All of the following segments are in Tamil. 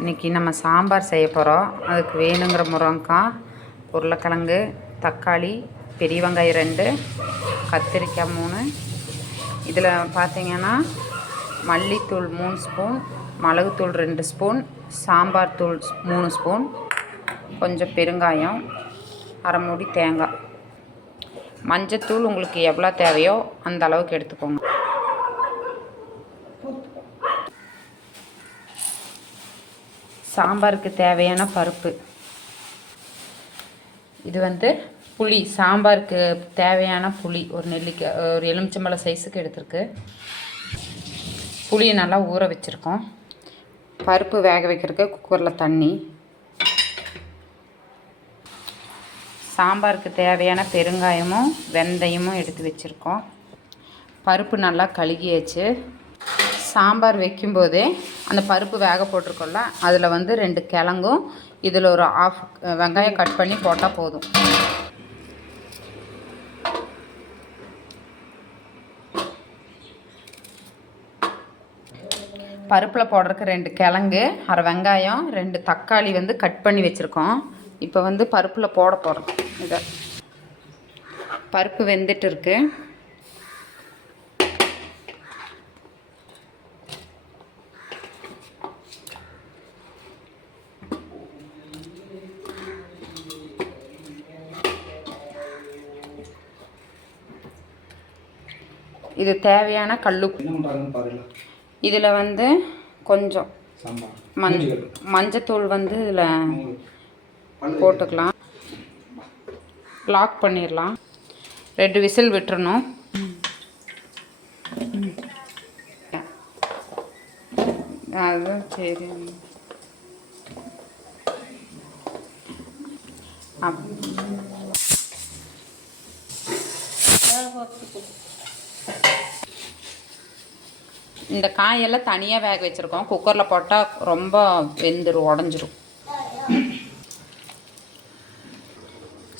இன்றைக்கி நம்ம சாம்பார் செய்ய போகிறோம். அதுக்கு வேணுங்கிற முருங்கைக்காய், உருளைக்கிழங்கு, தக்காளி, பெரிய வெங்காயம் 2, கத்திரிக்காய் 3. இதில் பார்த்திங்கன்னா மல்லித்தூள் 3 ஸ்பூன், மிளகுத்தூள் 2 ஸ்பூன், சாம்பார் தூள் 3 ஸ்பூன், கொஞ்சம் பெருங்காயம், அரை மூடி தேங்காய். மஞ்சத்தூள் உங்களுக்கு எவ்வளோ தேவையோ அந்த அளவுக்கு எடுத்துக்கோங்க. சாம்பாருக்கு தேவையான பருப்பு இது புளி. சாம்பாருக்கு தேவையான புளி ஒரு நெல்லிக்காய், ஒரு எலுமிச்சம்பழம் சைஸுக்கு எடுத்துருக்கு. புளியை நல்லா ஊற வச்சுருக்கோம். பருப்பு வேக வைக்கிறதுக்கு குக்கரில் தண்ணி. சாம்பாருக்கு தேவையான பெருங்காயமும் வெந்தயமும் எடுத்து வச்சுருக்கோம். பருப்பு நல்லா கழுகியாச்சு. சாம்பார் வைக்கும்போதே அந்த பருப்பு வேக போட்டிருக்கோம்ல, அதில் 2 கிழங்கும் இதில் ஒரு ஆஃப் வெங்காயம் கட் பண்ணி போட்டால் போதும். பருப்பில் போடுறதுக்கு 2 கிழங்கு, அரை வெங்காயம், 2 தக்காளி கட் பண்ணி வச்சுருக்கோம். இப்போ பருப்பில் போட போகிறோம். இதை பருப்பு வெந்துட்டு இருக்கு. இது தேவையான கல்லுப்பு. இதில் கொஞ்சம் மஞ்சத்தூள் இதில் போட்டுக்கலாம். லாக் பண்ணிடலாம். 2 விசில் விட்டுறணும். அதுதான் சரி. இந்த காயெல்லாம் தனியாக வேக வச்சுருக்கோம். குக்கரில் போட்டால் ரொம்ப வெந்துடும், உடஞ்சிரும்.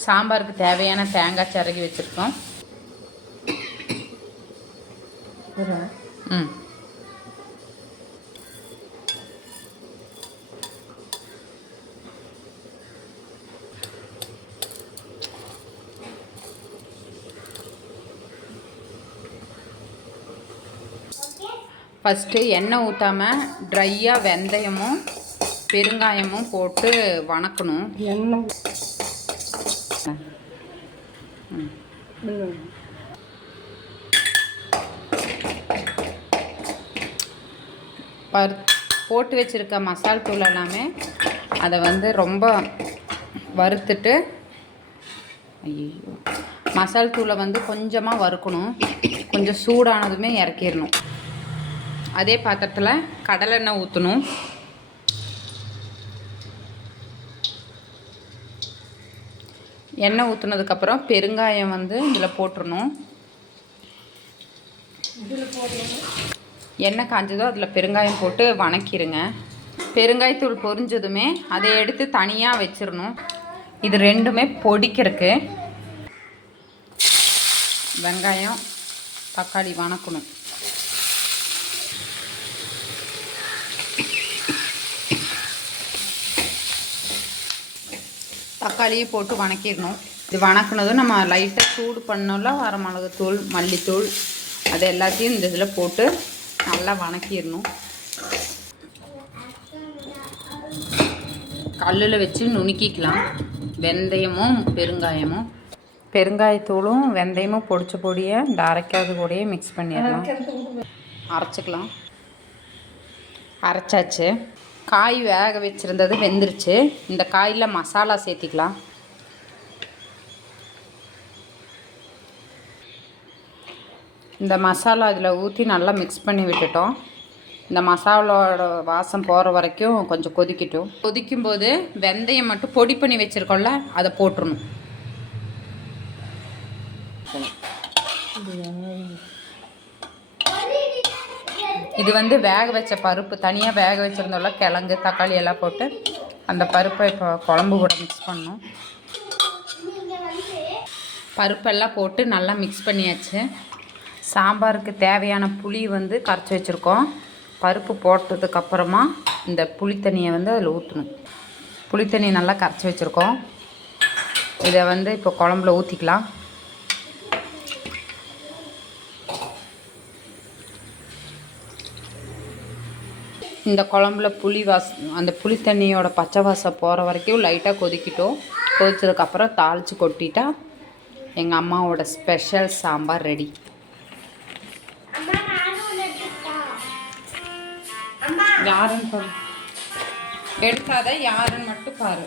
சாம்பாருக்கு தேவையான தேங்காய் சிரகி வச்சுருக்கோம். ஃபஸ்ட்டு எண்ணெய் ஊற்றாமல் ட்ரையாக வெந்தயமும் பெருங்காயமும் போட்டு வணக்கணும். எண்ணெய் போட்டு வச்சுருக்க மசால் தூள் எல்லாமே அதை ரொம்ப வறுத்துட்டு, ஐயோ, மசால் தூளை கொஞ்சமாக வறுக்கணும். கொஞ்சம் சூடானதுமே இறக்கிடணும். அதே பாத்திரத்தில் கடலெண்ணெய் ஊற்றணும். எண்ணெய் ஊற்றுனதுக்கப்புறம் பெருங்காயம் இதில் போட்டுடணும். எண்ணெய் காஞ்சதோ அதில் பெருங்காயம் போட்டு வணக்கிடுங்க. பெருங்காயத்தூள் பொரிஞ்சதுமே அதை எடுத்து தனியாக வச்சிடணும். இது ரெண்டுமே பொடிக்கிறதுக்கு. வெங்காயம் தக்காளி வணக்கணும். தக்காளியும் போட்டு வணக்கிடணும். இது வணக்கினதும் நம்ம லைட்டாக சூடு பண்ணோம்ல, வர மிளகுத்தூள், மல்லித்தூள், அது எல்லாத்தையும் இந்த இதில் போட்டு நல்லா வணக்கிடணும். கல்லில் வச்சு நுணுக்கிக்கலாம். வெந்தயமும் பெருங்காயமும், பெருங்காயத்தூளும் வெந்தயமும் பொடிச்ச பொடியை இந்த அரைக்காத கூடயே மிக்ஸ் பண்ணிடலாம். அரைச்சிக்கலாம். அரைச்சாச்சு. காய் வேக வச்சுருந்தது வெந்துருச்சு. இந்த காயில் மசாலா சேர்த்திக்கலாம். இந்த மசாலா இதில் ஊற்றி நல்லா மிக்ஸ் பண்ணி விட்டுட்டோம். இந்த மசாலாவோட வாசம் போகிற வரைக்கும் கொஞ்சம் கொதிக்கட்டும். கொதிக்கும்போது வெந்தயம் மட்டும் பொடி பண்ணி வச்சுருக்கோம்ல, அதை போட்டுடணும். இது வேக வச்ச பருப்பு, தனியாக வேக வச்சுருந்தோம்ல, கிழங்கு தக்காளி எல்லாம் போட்டு அந்த பருப்பை இப்போ குழம்பு கூட மிக்ஸ் பண்ணணும். பருப்பெல்லாம் போட்டு நல்லா மிக்ஸ் பண்ணியாச்சு. சாம்பாருக்கு தேவையான புளி கரைச்சி வச்சுருக்கோம். பருப்பு போட்டதுக்கப்புறமா இந்த புளித்தண்ணியை வந்து அதில் ஊற்றணும். புளித்தண்ணி நல்லா கரைச்சி வச்சுருக்கோம். இதை வந்து இப்போ குழம்புல ஊற்றிக்கலாம். இந்த குழம்புல அந்த புளித்தண்ணியோட பச்சை வாசம் போகிற வரைக்கும் லைட்டாக கொதிக்கிட்டோம். கொதிச்சதுக்கப்புறம் தாளித்து கொட்டிட்டா எங்கள் அம்மாவோட ஸ்பெஷல் சாம்பார் ரெடி. யாருன்னு பாரு, எடுக்காத, யாருன்னு மட்டும் பாரு,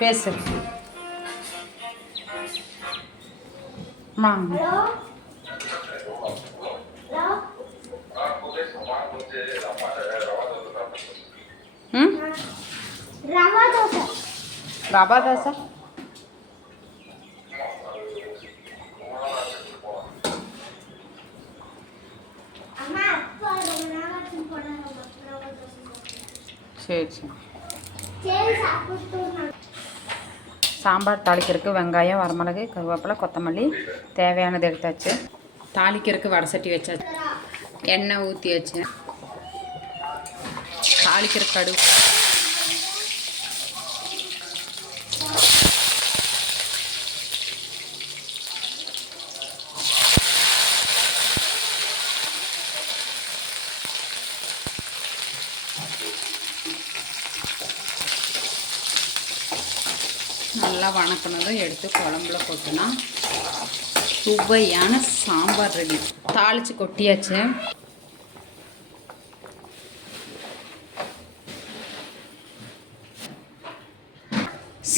பேசு. ரவா தோசை சரி சரி. சாம்பார் தாளிக்கிறதுக்கு வெங்காயம், வரமிளகு, கருவேப்பிலை, கொத்தமல்லி தேவையானது எடுத்தாச்சு. தாளிக்கிறதுக்கு வடை சட்டி வச்சாச்சு. எண்ணெய் ஊற்றியாச்சு. தாளிக்கிற கடுகு, நல்லா வணக்கினதும் எடுத்து குழம்புல கொட்டினா சுவையான சாம்பார் ரெடி. தாளித்து கொட்டியாச்சு.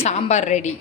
சாம்பார் ரெடி.